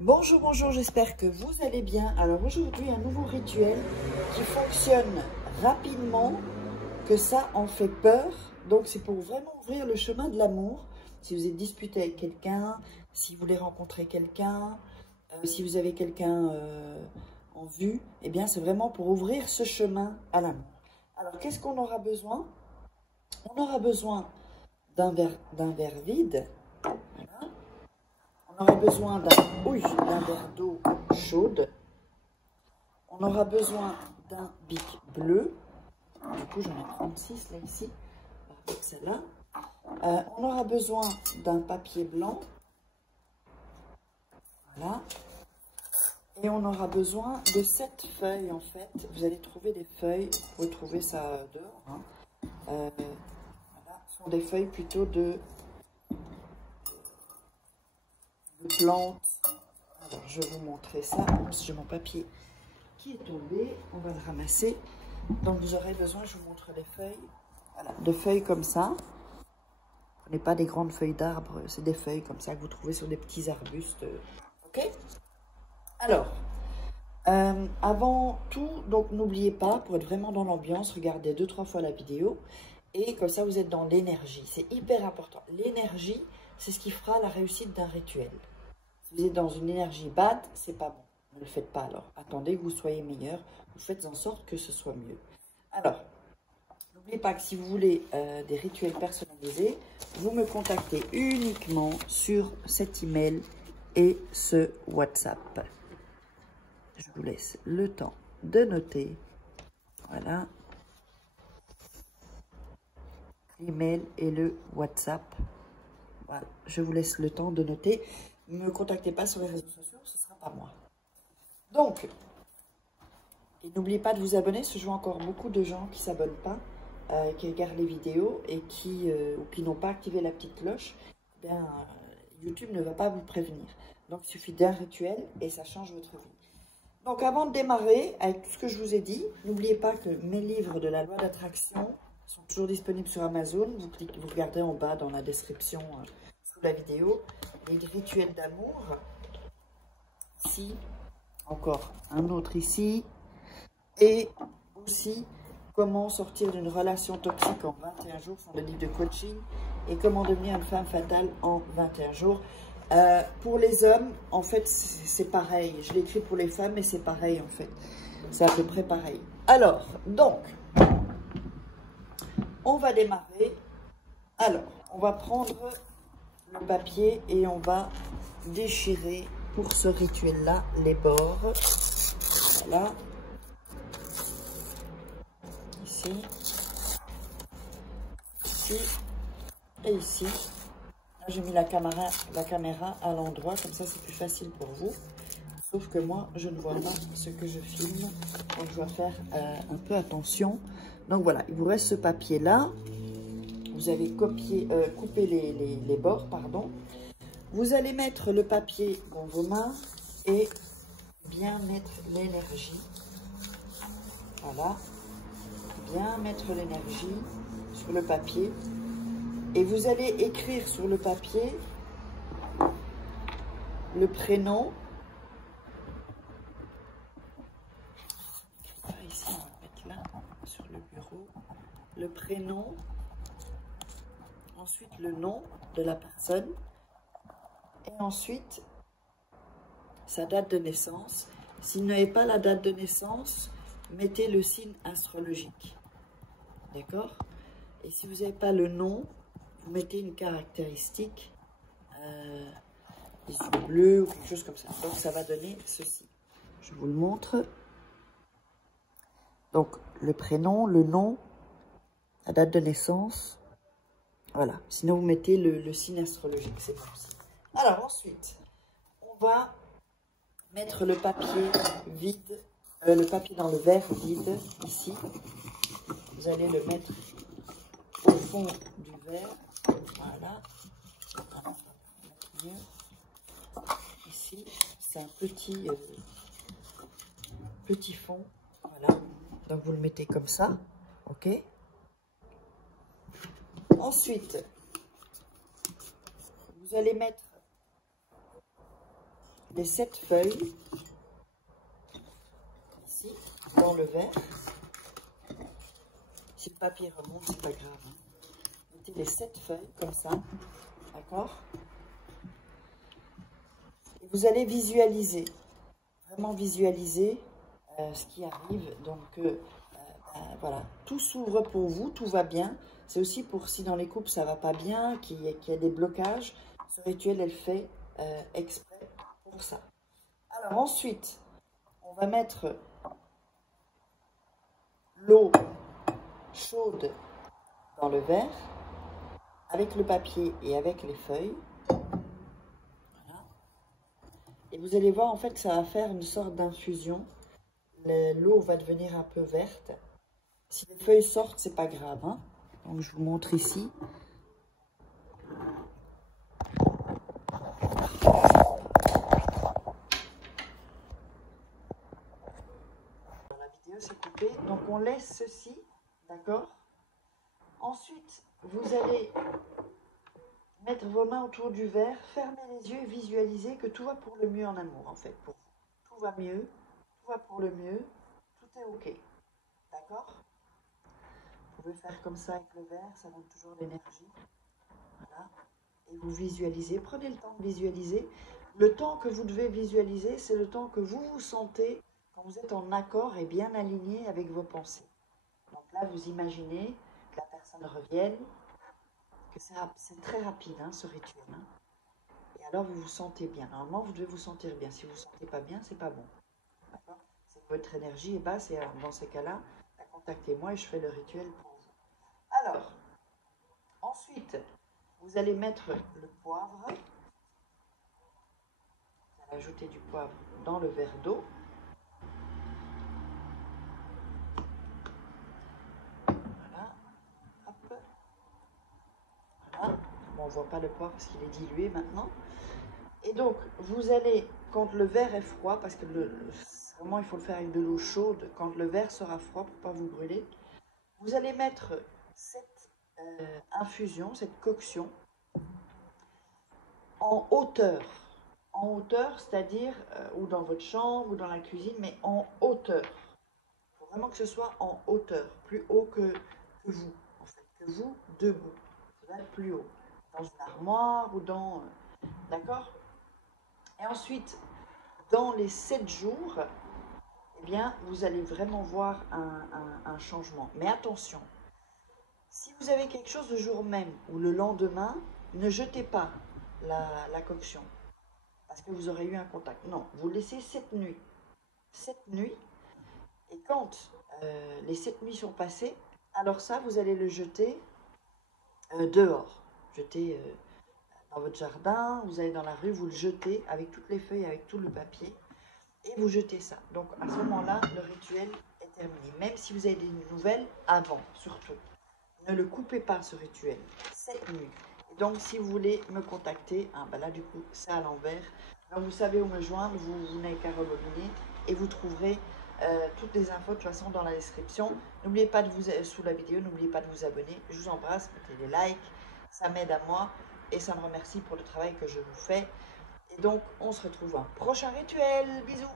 Bonjour, bonjour, j'espère que vous allez bien. Alors aujourd'hui, un nouveau rituel qui fonctionne rapidement, que ça en fait peur. Donc c'est pour vraiment ouvrir le chemin de l'amour. Si vous êtes disputé avec quelqu'un, si vous voulez rencontrer quelqu'un, si vous avez quelqu'un en vue, eh bien c'est vraiment pour ouvrir ce chemin à l'amour. Alors qu'est-ce qu'on aura besoin? On aura besoin d'un verre vide. Voilà. On aura besoin d'un verre d'eau chaude. On aura besoin d'un bic bleu. Du coup, j'en ai 36 là, ici, avec celle-là. On aura besoin d'un papier blanc. Voilà. Et on aura besoin de 7 feuilles, en fait. Vous allez trouver des feuilles. Vous pouvez trouver ça dehors. Hein. Voilà. Ce sont des feuilles plutôt de plantes. Alors, je vais vous montrer ça. Oups, j'ai mon papier qui est tombé. On va le ramasser. Donc, vous aurez besoin, je vous montre les feuilles. Voilà, de feuilles comme ça. Ce n'est pas des grandes feuilles d'arbres, c'est des feuilles comme ça que vous trouvez sur des petits arbustes. Ok? Alors, avant tout, donc n'oubliez pas, pour être vraiment dans l'ambiance, regardez 2-3 fois la vidéo. Et comme ça, vous êtes dans l'énergie. C'est hyper important. L'énergie, c'est ce qui fera la réussite d'un rituel. Si vous êtes dans une énergie bad, c'est pas bon. Ne le faites pas alors. Attendez que vous soyez meilleur. Vous faites en sorte que ce soit mieux. Alors, n'oubliez pas que si vous voulez des rituels personnalisés, vous me contactez uniquement sur cet email et ce WhatsApp. Je vous laisse le temps de noter. Voilà. L'email et le WhatsApp. Voilà. Je vous laisse le temps de noter. Ne me contactez pas sur les réseaux sociaux, ce ne sera pas moi. Donc, et n'oubliez pas de vous abonner, parce que je vois encore beaucoup de gens qui ne s'abonnent pas, qui regardent les vidéos et qui n'ont pas activé la petite cloche. Eh bien, YouTube ne va pas vous prévenir. Donc, il suffit d'un rituel et ça change votre vie. Donc, avant de démarrer, avec tout ce que je vous ai dit, n'oubliez pas que mes livres de la loi d'attraction sont toujours disponibles sur Amazon. Vous regardez en bas dans la description sous la vidéo. Les rituels d'amour. Ici, encore un autre ici. Et aussi, comment sortir d'une relation toxique en 21 jours, sont des livres de coaching. Et comment devenir une femme fatale en 21 jours. Pour les hommes, en fait, c'est pareil. Je l'ai écrit pour les femmes, mais c'est pareil, en fait. C'est à peu près pareil. Alors, donc, on va démarrer. Alors, on va prendre le papier et on va déchirer pour ce rituel-là les bords. Voilà. Ici. Ici. Et ici. J'ai mis la caméra à l'endroit, comme ça c'est plus facile pour vous. Sauf que moi, je ne vois pas ce que je filme. Donc je dois faire un peu attention. Donc voilà, il vous reste ce papier-là. Vous avez coupé les bords, pardon. Vous allez mettre le papier dans vos mains et bien mettre l'énergie. Voilà. Bien mettre l'énergie sur le papier. Et vous allez écrire sur le papier le prénom. Ici, on va le mettre là, sur le bureau. Le prénom. Ensuite, le nom de la personne. Et ensuite, sa date de naissance. Si vous n'avez pas la date de naissance, mettez le signe astrologique. D'accord? Et si vous n'avez pas le nom, vous mettez une caractéristique, des yeux bleus ou quelque chose comme ça. Donc, ça va donner ceci. Je vous le montre. Donc, le prénom, le nom, la date de naissance. Voilà. Sinon, vous mettez le signe astrologique. C'est possible. Alors, ensuite, on va mettre le papier vide, le papier dans le verre vide, ici. Vous allez le mettre au fond du verre. Voilà. Ici, c'est un petit fond. Voilà. Donc, vous le mettez comme ça. OK? Ensuite, vous allez mettre les 7 feuilles ici dans le verre. Si le papier remonte, c'est pas grave. Hein. Mettez les 7 feuilles comme ça, d'accord? Et vous allez visualiser, vraiment visualiser ce qui arrive. Donc voilà, tout s'ouvre pour vous, tout va bien. C'est aussi pour si dans les couples ça va pas bien, qu'il y a des blocages. Ce rituel, elle fait exprès pour ça. Alors ensuite, on va mettre l'eau chaude dans le verre, avec le papier et avec les feuilles. Voilà. Et vous allez voir en fait que ça va faire une sorte d'infusion. L'eau va devenir un peu verte. Si les feuilles sortent, c'est pas grave. Hein. Donc je vous montre ici. La vidéo s'est coupée. Donc on laisse ceci, d'accord? Ensuite, vous allez mettre vos mains autour du verre, fermer les yeux et visualiser que tout va pour le mieux en amour, en fait, pour vous. Tout va mieux, tout va pour le mieux, tout est OK. D'accord? Vous pouvez faire comme ça avec le verre, ça donne toujours l'énergie. Voilà. Et vous visualisez, prenez le temps de visualiser. Le temps que vous devez visualiser, c'est le temps que vous vous sentez quand vous êtes en accord et bien aligné avec vos pensées. Donc là, vous imaginez que la personne revienne, que c'est très rapide, hein, ce rituel. Hein. Et alors, vous vous sentez bien. Normalement, vous devez vous sentir bien. Si vous ne vous sentez pas bien, c'est pas bon. D'accord? C'est que votre énergie est basse et dans ces cas-là, contactez-moi et je fais le rituel pour vous. Alors, ensuite, vous allez mettre le poivre. Vous allez ajouter du poivre dans le verre d'eau. Voilà. Hop. Voilà. Bon, on ne voit pas le poivre parce qu'il est dilué maintenant. Et donc, vous allez, quand le verre est froid, parce que vraiment il faut le faire avec de l'eau chaude, quand le verre sera froid pour ne pas vous brûler, vous allez mettre cette infusion, cette coction, en hauteur. En hauteur, c'est-à-dire, ou dans votre chambre, ou dans la cuisine, mais en hauteur. Il faut vraiment que ce soit en hauteur, plus haut que vous, en fait, que vous, debout. Ça doit être plus haut, dans une armoire ou dans... D'accord? Et ensuite, dans les 7 jours, eh bien, vous allez vraiment voir un changement. Mais attention, si vous avez quelque chose le jour même ou le lendemain, ne jetez pas la coction parce que vous aurez eu un contact. Non, vous laissez 7 nuits. 7 nuits. Et quand les 7 nuits sont passées, alors ça, vous allez le jeter dehors. Jeter dans votre jardin, vous allez dans la rue, vous le jetez avec toutes les feuilles, avec tout le papier. Et vous jetez ça. Donc à ce moment-là, le rituel est terminé. Même si vous avez des nouvelles, avant, surtout. Ne le coupez pas, ce rituel. 7 nuits. Et donc, si vous voulez me contacter, hein, ben là, du coup, c'est à l'envers. Donc, vous savez où me joindre. Vous n'avez qu'à rebobiner. Et vous trouverez toutes les infos, de toute façon, dans la description. N'oubliez pas de vous, sous la vidéo, n'oubliez pas de vous abonner. Je vous embrasse. Mettez des likes. Ça m'aide à moi. Et ça me remercie pour le travail que je vous fais. Et donc, on se retrouve à un prochain rituel. Bisous!